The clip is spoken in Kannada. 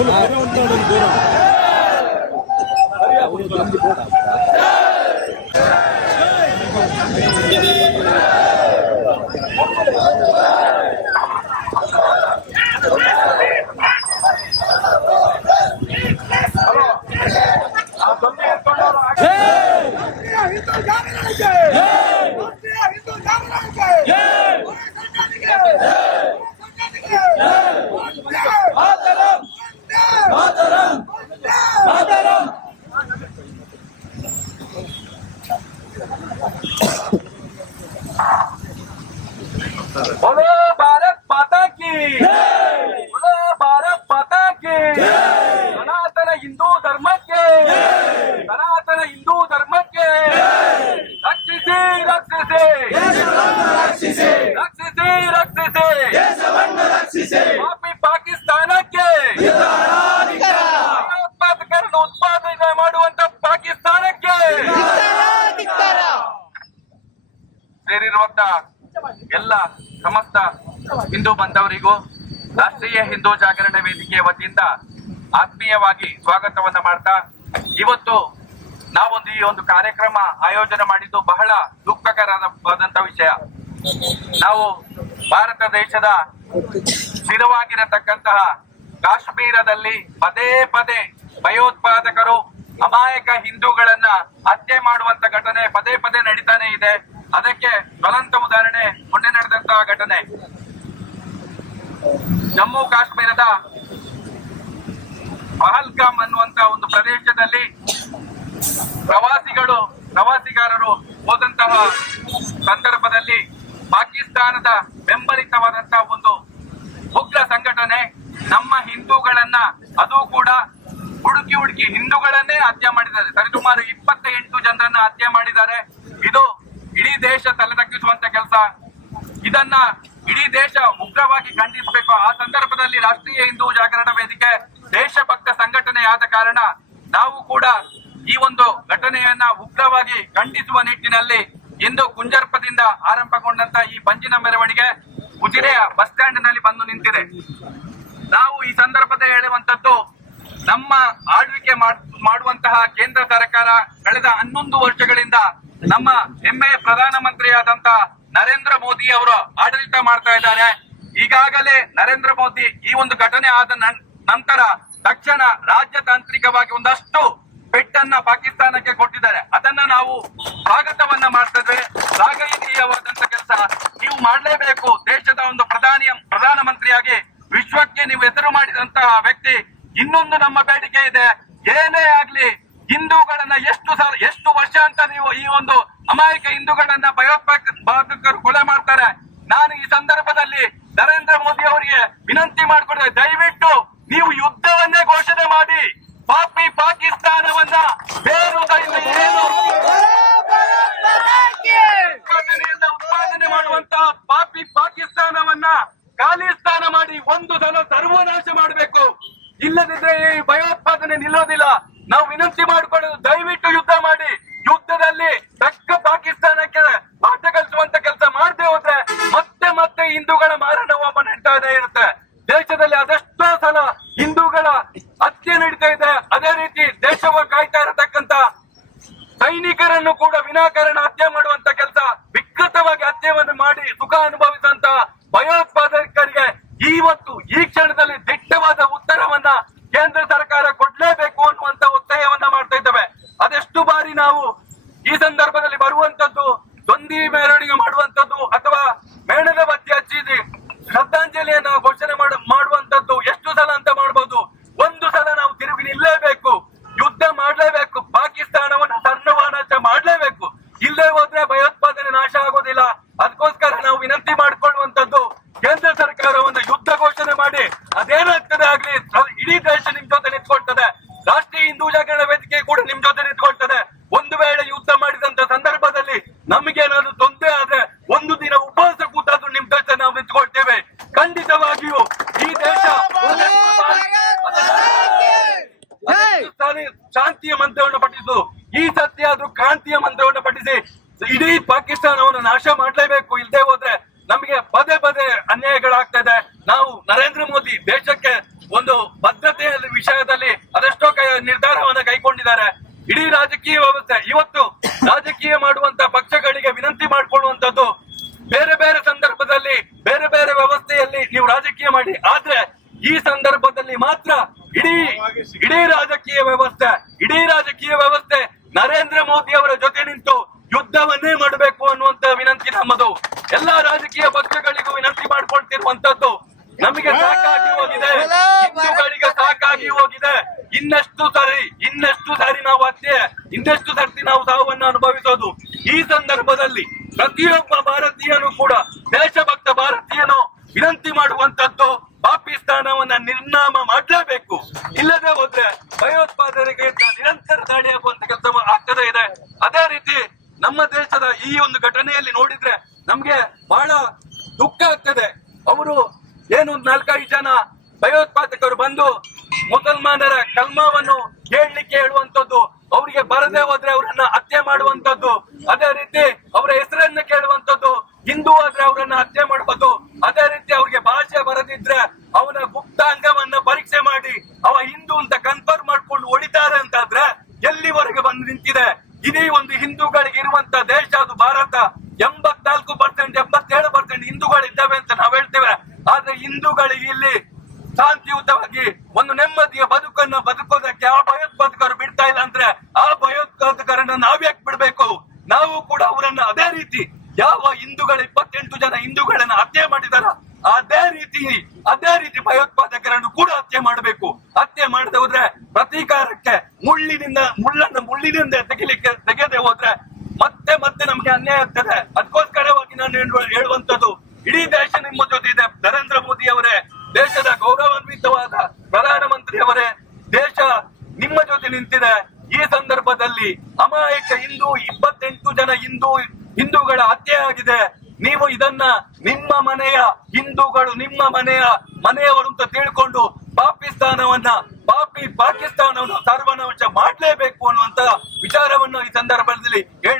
ಹಿಂದೂ ಹಿಂದೂ ಬಂಧವರಿಗೂ ರಾಷ್ಟ್ರೀಯ ಹಿಂದೂ ಜಾಗರಣೆ ವೇದಿಕೆ ವತಿಯಿಂದ ಆತ್ಮೀಯವಾಗಿ ಸ್ವಾಗತವನ್ನ ಮಾಡ್ತಾ, ಇವತ್ತು ನಾವೊಂದು ಈ ಒಂದು ಕಾರ್ಯಕ್ರಮ ಆಯೋಜನೆ ಮಾಡಿದ್ದು ಬಹಳ ದುಃಖಕರವಾದಂತ ವಿಷಯ. ನಾವು ಭಾರತ ದೇಶದ ಸ್ಥಿರವಾಗಿರತಕ್ಕಂತಹ ಕಾಶ್ಮೀರದಲ್ಲಿ ಪದೇ ಪದೇ ಭಯೋತ್ಪಾದಕರು, ಅಮಾಯಕ ಹಿಂದೂಗಳನ್ನ ಹತ್ಯೆ ಮಾಡುವಂತ ಘಟನೆ ಪದೇ ಪದೇ ನಡೀತಾನೆ ಇದೆ. ಅದಕ್ಕೆ ಜ್ವಲಂತ ಉದಾಹರಣೆ, ಮೊನ್ನೆ ನಡೆದಂತಹ ಘಟನೆ. ಜಮ್ಮು ಕಾಶ್ಮೀರದ ಪಹಲ್ಗಾಮ್ ಅನ್ನುವಂತ ಒಂದು ಪ್ರದೇಶದಲ್ಲಿ ಪ್ರವಾಸಿಗಳು, ಪ್ರವಾಸಿಗಾರರು ಹೋದಂತಹ ಸಂದರ್ಭದಲ್ಲಿ ಪಾಕಿಸ್ತಾನದ ಬೆಂಬಲಿತವಾದಂತಹ ಒಂದು ಉಗ್ರ ಸಂಘಟನೆ ನಮ್ಮ ಹಿಂದೂಗಳನ್ನ ಅದು ಕೂಡ ಹುಡುಕಿ ಹುಡುಕಿ ಹಿಂದೂಗಳನ್ನೇ ಹತ್ಯೆ ಮಾಡಿದ್ದಾರೆ. ಸರಿಸುಮಾರು ಇಪ್ಪತ್ತ ಎಂಟು ಜನರನ್ನ ಹತ್ಯೆ ಮಾಡಿದ್ದಾರೆ. ಇದು ಇಡೀ ದೇಶ ತಲೆದಕ್ಕಿಸುವಂತ ಕೆಲಸ. ಇದನ್ನ ದೇಶ ಉಗ್ರವಾಗಿ ಖಂಡಿಸಬೇಕು. ಆ ಸಂದರ್ಭದಲ್ಲಿ ರಾಷ್ಟ್ರೀಯ ಹಿಂದೂ ಜಾಗರಣ ವೇದಿಕೆ ದೇಶಭಕ್ತ ಸಂಘಟನೆ ಆದ ಕಾರಣ ನಾವು ಕೂಡ ಈ ಒಂದು ಘಟನೆಯನ್ನ ಉಗ್ರವಾಗಿ ಖಂಡಿಸುವ ನಿಟ್ಟಿನಲ್ಲಿ ಇಂದು ಕುಂಜರ್ಪದಿಂದ ಆರಂಭಗೊಂಡಂತ ಈ ಬಂಜಿನ ಮೆರವಣಿಗೆ ಉಜಿರೆಯ ಬಸ್ ಸ್ಟ್ಯಾಂಡ್ನಲ್ಲಿ ಬಂದು ನಿಂತಿದೆ. ನಾವು ಈ ಸಂದರ್ಭದಲ್ಲಿ ಹೇಳುವಂತದ್ದು, ನಮ್ಮ ಆಳ್ವಿಕೆ ಮಾಡ್- ಮಾಡುವಂತಹ ಕೇಂದ್ರ ಸರ್ಕಾರ ಕಳೆದ ಹನ್ನೊಂದು ವರ್ಷಗಳಿಂದ ನಮ್ಮ ಹೆಮ್ಮೆಯ ಪ್ರಧಾನಮಂತ್ರಿಯಾದಂತ ನರೇಂದ್ರ ಮೋದಿ ಅವರು ಆಡಳಿತ ಮಾಡ್ತಾ ಇದ್ದಾರೆ. ಈಗಾಗಲೇ ನರೇಂದ್ರ ಮೋದಿ ಈ ಒಂದು ಘಟನೆ ಆದ ನಂತರ ತಕ್ಷಣ ರಾಜ್ಯತಾಂತ್ರಿಕವಾಗಿ ಒಂದಷ್ಟು ಪೆಟ್ಟನ್ನ ಪಾಕಿಸ್ತಾನಕ್ಕೆ ಕೊಟ್ಟಿದ್ದಾರೆ. ಅದನ್ನ ನಾವು ಸ್ವಾಗತವನ್ನ ಮಾಡ್ತದೆ ಶ್ಲಾಘನೀಯವಾದಂತ ಕೆಲಸ ನೀವು ಮಾಡಲೇಬೇಕು. ದೇಶದ ಒಂದು ಪ್ರಧಾನಿ, ಪ್ರಧಾನಮಂತ್ರಿಯಾಗಿ ವಿಶ್ವಕ್ಕೆ ನೀವು ಹೆಸರು ಮಾಡಿದಂತಹ ವ್ಯಕ್ತಿ ಇನ್ನೊಂದು ನಮ್ಮ ಬೇಡಿಕೆ ಇದೆ. ಏನೇ ಆಗ್ಲಿ ಹಿಂದೂಗಳನ್ನ ಎಷ್ಟು ಎಷ್ಟು ವರ್ಷ ಅಂತ ನೀವು ಈ ಒಂದು ಅಮಾಯಕ ಹಿಂದೂಗಳನ್ನ ಭಯೋತ್ಪಾದಕರು ಕೊಲೆ ಮಾಡ್ತಾರೆ. ನಾನು ಈ ಸಂದರ್ಭದಲ್ಲಿ ನರೇಂದ್ರ ಮೋದಿ ಅವರಿಗೆ ವಿನಂತಿ ಮಾಡಿಕೊಡ್ತೇನೆ ದಯವಿಟ್ಟು ನೀವು ಯುದ್ಧವನ್ನೇ ಘೋಷಣೆ ಮಾಡಿ. ಪಾಪಿ ಪಾಕಿಸ್ತಾನವನ್ನ ಬೇರು ಉತ್ಪಾದನೆ ಮಾಡುವಂತ ಪಾಪಿ ಪಾಕಿಸ್ತಾನವನ್ನ ಖಾಲಿ ಸ್ಥಾನ ಮಾಡಿ ಒಂದು ಸಲ ಸರ್ವನಾಶ ಮಾಡಬೇಕು. ಇಲ್ಲದಿದ್ರೆ ಈ ಭಯೋತ್ಪಾದನೆ ನಿಲ್ಲೋದಿಲ್ಲ. ನಾವು ವಿನಂತಿ ಮಾಡಿಕೊಳ್ಳೋದು ದಯವಿಟ್ಟು ಯುದ್ಧ ಮಾಡಿ ಯುದ್ಧದಲ್ಲಿ ತಕ್ಕ ಪಾಕಿಸ್ತಾನಕ್ಕೆ ಪಾಠ ಕಲಿಸುವಂತ ಕೆಲಸ ಮಾಡದೆ ಹೋದ್ರೆ ಮತ್ತೆ ಮತ್ತೆ ಹಿಂದೂಗಳ ಮಾರಣ ಹೋಮ ನಡೀತಾನೆ ಇರುತ್ತೆ ದೇಶದಲ್ಲಿ ಅದೆಷ್ಟೋ ಸಲ ಹಿಂದೂಗಳ ಹತ್ಯೆ ನಡೀತಾ ಇದೆ ಅದೇ ರೀತಿ ದೇಶವ ಕಾಯ್ತಾ ಇರತಕ್ಕಂತ ಸೈನಿಕರನ್ನು ಕೂಡ ವಿನಾಕಾರಣ ಹತ್ಯೆ ಮಾಡುವಂತ ಕೆಲಸ ಹತ್ಯೆಯನ್ನು ಮಾಡಿ ಸುಖ ಅನುಭವಿಸಿದಂತಹ ಭಯೋತ್ಪಾದಕರಿಗೆ ಇವತ್ತು ಈ ಕ್ಷಣದಲ್ಲಿ ದಿಟ್ಟವಾದ ಉತ್ತರವನ್ನ ಕೇಂದ್ರ ಸರ್ಕಾರ ಕೊಡ್ಲೇಬೇಕು ಅನ್ನುವಂತ ಒತ್ತಾಯವನ್ನ ಮಾಡ್ತಾ ಇದ್ದೇವೆ. ಅದೆಷ್ಟು ಬಾರಿ ನಾವು ಈ ಸಂದರ್ಭದಲ್ಲಿ ಬರುವಂತದ್ದು ದೊಂದಿ ಮೆರವಣಿಗೆ ಮಾಡುವಂತದ್ದು ಅಥವಾ ಮೇಣದ ಬತ್ತಿ ಹಚ್ಚಿ ಶ್ರದ್ಧಾಂಜಲಿಯನ್ನು ಘೋಷಣೆ ಮಾಡು- ಮಾಡುವಂತದ್ದು ಎಷ್ಟು ಸಲ ಅಂತ ಮಾಡಬಹುದು ಒಂದು ಸಲ ನಾವು ತಿರುಗಿ ನಿಲ್ಲೇಬೇಕು. ಯುದ್ಧ ಮಾಡಲೇಬೇಕು. ಪಾಕಿಸ್ತಾನವನ್ನು ಸರ್ವನಾಶ ಮಾಡಲೇಬೇಕು. ಇಲ್ಲೇ ಹೋದ್ರೆ ಭಯೋತ್ಪಾದನೆ ನಾಶ ಆಗೋದಿಲ್ಲ. ಅದಕ್ಕೋಸ್ಕರ ನಾವು ವಿನಂತಿ ಮಾಡಿಕೊಳ್ಳುವಂತದ್ದು ಕೇಂದ್ರ ಸರ್ಕಾರವನ್ನು ಯುದ್ಧ ಘೋಷಣೆ ಮಾಡಿ ಅದೇನಾಗ್ತದೆ ಆಗ್ಲಿ ಸ- ಇಡೀ ದೇಶ ನಿಮ್ ಜೊತೆ ನಿಂತ್ಕೊಳ್ತದೆ ರಾಷ್ಟ್ರೀಯ ಹಿಂದೂ ಜಾಗರಣ ವೇದಿಕೆ ಕೂಡ ನಿಮ್ ಜೊತೆ ನಿಂತ್ಕೊಳ್ತದೆ ಒಂದು ವೇಳೆ ಯುದ್ಧ ಮಾಡಿದಂತ ಸಂದರ್ಭದಲ್ಲಿ ನಮಗೇನಾದ್ರೂ ತೊಂದರೆ ಆದ್ರೆ ಒಂದು ದಿನ ಉಪವಾಸ ಕೂತಾದ್ರೂ ನಿಮ್ ಜೊತೆ ನಾವು ನಿಂತ್ಕೊಳ್ತೇವೆ ಖಂಡಿತವಾಗಿಯೂ ಈ ದೇಶ ಒಂದಷ್ಟು ಬಾರಿ- ಅದೆಷ್ಟು ಸಾರಿ ಶಾಂತಿಯ ಮಂತ್ರವನ್ನು ಪಠಿಸು ಈ ಸತ್ಯ ಆದ್ರೂ ಕ್ರಾಂತಿಯ ಮಂತ್ರವನ್ನು ಪಠಿಸಿ ಇಡೀ ಪಾಕಿಸ್ತಾನವನ್ನು ನಾಶ ಮಾಡಲೇಬೇಕು ಇಲ್ಲದೆ ಹೋದ್ರೆ ನಮಗೆ ಪದೇ ಪದೇ ಅನ್ಯಾಯಗಳಾಗ್ತಾ ಇದೆ ನಾವು ನರೇಂದ್ರ ಮೋದಿ ದೇಶಕ್ಕೆ ಒಂದು ಭದ್ರತೆಯ ವಿಷಯದಲ್ಲಿ ಅದೆಷ್ಟೋ ನಿರ್ಧಾರವನ್ನ ಕೈಗೊಂಡಿದ್ದಾರೆ. ಇಡೀ ರಾಜಕೀಯ ವ್ಯವಸ್ಥೆ, ಇವತ್ತು ರಾಜಕೀಯ ಮಾಡುವಂತ ಪಕ್ಷಗಳಿಗೆ ವಿನಂತಿ ಮಾಡಿಕೊಳ್ಳುವಂತದ್ದು ಬೇರೆ ಬೇರೆ ಸಂದರ್ಭದಲ್ಲಿ, ಬೇರೆ ಬೇರೆ ವ್ಯವಸ್ಥೆಯಲ್ಲಿ ನೀವು ರಾಜಕೀಯ ಮಾಡಿ, ಆದ್ರೆ ಈ ಸಂದರ್ಭದಲ್ಲಿ ಮಾತ್ರ ಇಡೀ ಇಡೀ ರಾಜಕೀಯ ವ್ಯವಸ್ಥೆ ಇಡೀ ರಾಜಕೀಯ ವ್ಯವಸ್ಥೆ ನರೇಂದ್ರ ಮೋದಿ ಅವರ ಜೊತೆ ನಿಂತು ಯುದ್ಧವನ್ನೇ ಮಾಡಬೇಕು ಅನ್ನುವಂತ ವಿನಂತಿ ನಮ್ಮದು. ಎಲ್ಲಾ ರಾಜಕೀಯ ಪಕ್ಷಗಳಿಗೂ ವಿನಂತಿ ಮಾಡ್ಕೊಳ್ತಿರುವಂತದ್ದು ನಮಗೆ ಸಾಕಾಗಿ ಹೋಗಿದೆ. ಹಿಂದೂಗಳಿಗೆ ಸಾಕಾಗಿ ಹೋಗಿದೆ. ಇನ್ನಷ್ಟು ಸರಿ ಇನ್ನಷ್ಟು ಸರಿ ನಾವು ಹತ್ಯೆ ಇನ್ನಷ್ಟು ಸರ್ತಿ ನಾವು ಸಾವನ್ನು ಅನುಭವಿಸೋದು. ಈ ಸಂದರ್ಭದಲ್ಲಿ ಪ್ರತಿಯೊಬ್ಬ ಭಾರತೀಯನು ಕೂಡ, ದೇಶಭಕ್ತ ಭಾರತೀಯನು ವಿನಂತಿ ಮಾಡುವಂತದ್ದು ಪಾಕಿಸ್ತಾನವನ್ನ ನಿರ್ನಾಮ ಮಾಡಲೇಬೇಕು. ಇಲ್ಲದೆ ಹೋದ್ರೆ ಭಯೋತ್ಪಾದನೆಗೆ ನಿರಂತರ ದಾಳಿ ಆಗುವಂತ ಕೆಲಸ ಆಗ್ತದೆ ಇದೆ. ಅದೇ ರೀತಿ ನಮ್ಮ ದೇಶದ ಈ ಒಂದು ಘಟನೆಯಲ್ಲಿ ನೋಡಿದ್ರೆ ನಮ್ಗೆ ಬಹಳ ದುಃಖ ಆಗ್ತದೆ. ಅವರು ಏನು ನಾಲ್ಕೈದು ಜನ ಭಯೋತ್ಪಾದಕರು ಬಂದು ಮುಸಲ್ಮಾನರ ಕಲ್ಮವನ್ನು ಕೇಳಲಿಕ್ಕೆ ಹೇಳುವಂತದ್ದು ಅವರಿಗೆ ಬರದೇ ಹೋದ್ರೆ ಅವರನ್ನ ಹತ್ಯೆ ಮಾಡುವಂತದ್ದು ಅದೇ ರೀತಿ ಅವರ ಹೆಸರನ್ನ ಕೇಳುವಂತದ್ದು ಹಿಂದೂ ಆದ್ರೆ ಅವರನ್ನ ಹತ್ಯೆ ಮಾಡುವುದು ಅದೇ ರೀತಿ ಅವ್ರಿಗೆ ಭಾಷೆ ಬರದಿದ್ರೆ ಅವನ ಗುಪ್ತಾಂಗವನ್ನ ಪರೀಕ್ಷೆ ಮಾಡಿ ಅವ ಹಿಂದೂ ಅಂತ ಕನ್ಫರ್ಮ್ ಮಾಡ್ಕೊಂಡು ಹೊಡಿತಾರೆ ಅಂತಾದ್ರೆ ಎಲ್ಲಿವರೆಗೆ ಬಂದು ನಿಂತಿದೆ ಇಡೀ ಒಂದು ಹಿಂದೂಗಳಿಗೆ ಇರುವಂತ ದೇಶ ಅದು ಭಾರತ. ಎಂಬತ್ನಾಲ್ಕು ಪರ್ಸೆಂಟ್ ಎಂಬತ್ತೇಳು ಪರ್ಸೆಂಟ್ ಹಿಂದೂಗಳಿದ್ದಾವೆ ಅಂತ ನಾವು ಹೇಳ್ತೇವೆ. ಆದ್ರೆ ಹಿಂದೂಗಳಿಗೆ ಇಲ್ಲಿ ಶಾಂತಿಯುತವಾಗಿ ಒಂದು ನೆಮ್ಮದಿಯ ಬದುಕನ್ನ ಬದುಕೋದಕ್ಕೆ ಆ ಭಯೋತ್ಪಾದಕರು ಬಿಡ್ತಾ ಇಲ್ಲ ಅಂದ್ರೆ ಆ ಭಯೋತ್ಪಾದಕರನ್ನ ನಾವ್ಯಾಕೆ ಬಿಡ್ಬೇಕು? ನಾವು ಕೂಡ ಅವರನ್ನ ಅದೇ ರೀತಿ ಯಾವ ಹಿಂದೂಗಳ ಇಪ್ಪತ್ತೆಂಟು ಜನ ಹಿಂದೂಗಳನ್ನ ಹತ್ಯೆ ಮಾಡಿದಾರ, ಅದೇ ರೀತಿ ಅದೇ ರೀತಿ ಭಯೋತ್ಪಾದಕರನ್ನು ಕೂಡ ಹತ್ಯೆ ಮಾಡಬೇಕು. ಹತ್ಯೆ ಮಾಡದೆ ಹೋದ್ರೆ ಪ್ರತೀಕಾರಕ್ಕೆ ಮುಳ್ಳಿನಿಂದ ಮುಳ್ಳಿನಿಂದ ತೆಗಿಲಿಕ್ಕೆ ತೆಗೆಯದೆ ಹೋದ್ರೆ ಮತ್ತೆ ಮತ್ತೆ ನಮ್ಗೆ ಅನ್ಯಾಯ ಆಗ್ತದೆ. ಅದಕ್ಕೋಸ್ಕರವಾಗಿ ನಾನು ಹೇಳುವ- ಹೇಳುವಂತದ್ದು ಇಡೀ ದೇಶ ನಿಮ್ಮ ಜೊತೆ ಇದೆ. ನರೇಂದ್ರ ಮೋದಿ ಅವರೇ, ದೇಶದ ಗೌರವಾನ್ವಿತವಾದ ಪ್ರಧಾನಮಂತ್ರಿ ಅವರೇ, ದೇಶ ನಿಮ್ಮ ಜೊತೆ ನಿಂತಿದೆ. ಈ ಸಂದರ್ಭದಲ್ಲಿ ಅಮಾಯಕ ಹಿಂದೂ, ಇಪ್ಪತ್ತೆಂಟು ಜನ ಹಿಂದೂ, ಹಿಂದೂಗಳ ಹತ್ಯೆ ಆಗಿದೆ. ನೀವು ಇದನ್ನ ನಿಮ್ಮ ಮನೆಯ ಹಿಂದೂಗಳು, ನಿಮ್ಮ ಮನೆಯ ಮನೆಯವರು ಅಂತ ತಿಳ್ಕೊಂಡು ಪಾಕಿಸ್ತಾನವನ್ನ, ಪಾಪಿ ಪಾಕಿಸ್ತಾನವನ್ನು ಸರ್ವನಾಶ ಮಾಡಲೇಬೇಕು ಅನ್ನುವಂತ ಸಂದರ್ಭದಲ್ಲಿ ಹೇಳಲಿಕ್ಕೆ ಇಷ್ಟಪಡ್ತಾ ಇದ್ದೇನೆ